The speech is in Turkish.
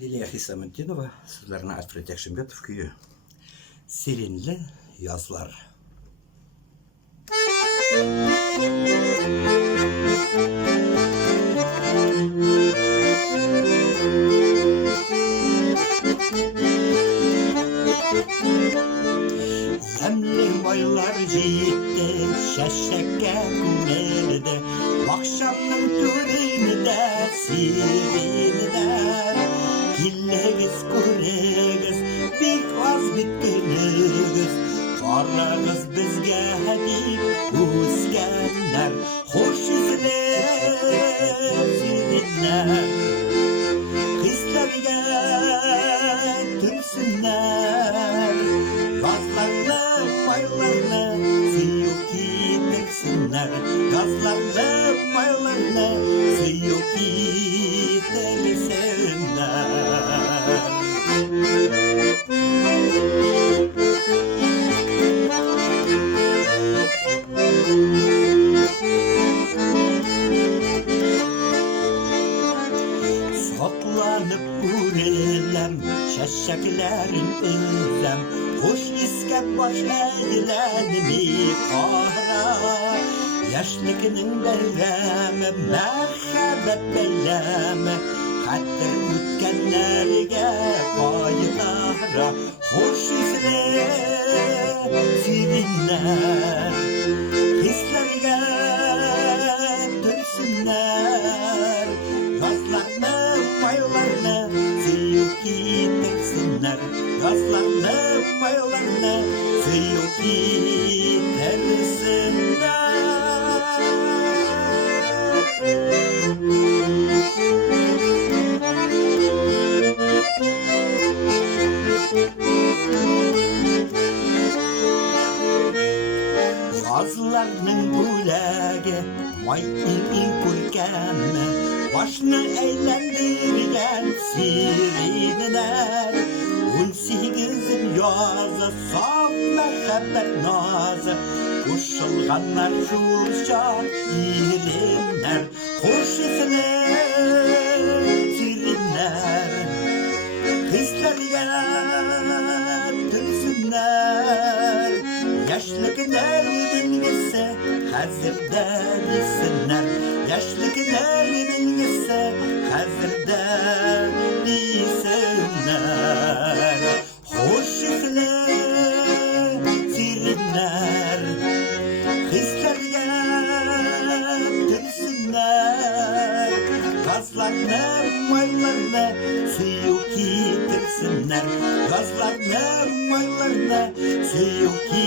Liliya Hisametdinova sizlerine Alfred Yakşimbetov köyü. Serinli yazlar. Yemli aylar ciddi, şeşekke kunerdi, akşamın türünde sirinler. Gillegiz kuregiz, bir az bittinigiz, karagız bizge hadi uskenler, hoş izler sirinler. Kızlarga türsünler, gazlarla paylarla siyuki tersinler, gazlarla paylarla siyuki tersinler. Saklanıp urelem, şeşeklerin özlem, hoş iskep baş eğlenmi kahra. Yaşlıkının berremi, merhabet beylemi, hatır ütkenlerge payılara. Hoş izler sirinler, hislerge dönsünler. Gazlarla paylarla siyuki tersinler, gazlarla paylarla siyuki tersinler. Yazlarının gülegi, vay ilin kulkemi, başını eğlendirgen sirinler. 18'in yazı, saf mehabbet nazı, koşulganlar şuşan ilimler. Hoş izler sirinler, kızlarga türsünler. Yaşlıklar bilgisi hazırda bilsinler, yaşlıklar bilgisi hazırda bilsinler. Hoş izler sirinler, kızlarga türsünler. Gazlarla maylarla siyuki tersinler, gazlarla maylarla siyuki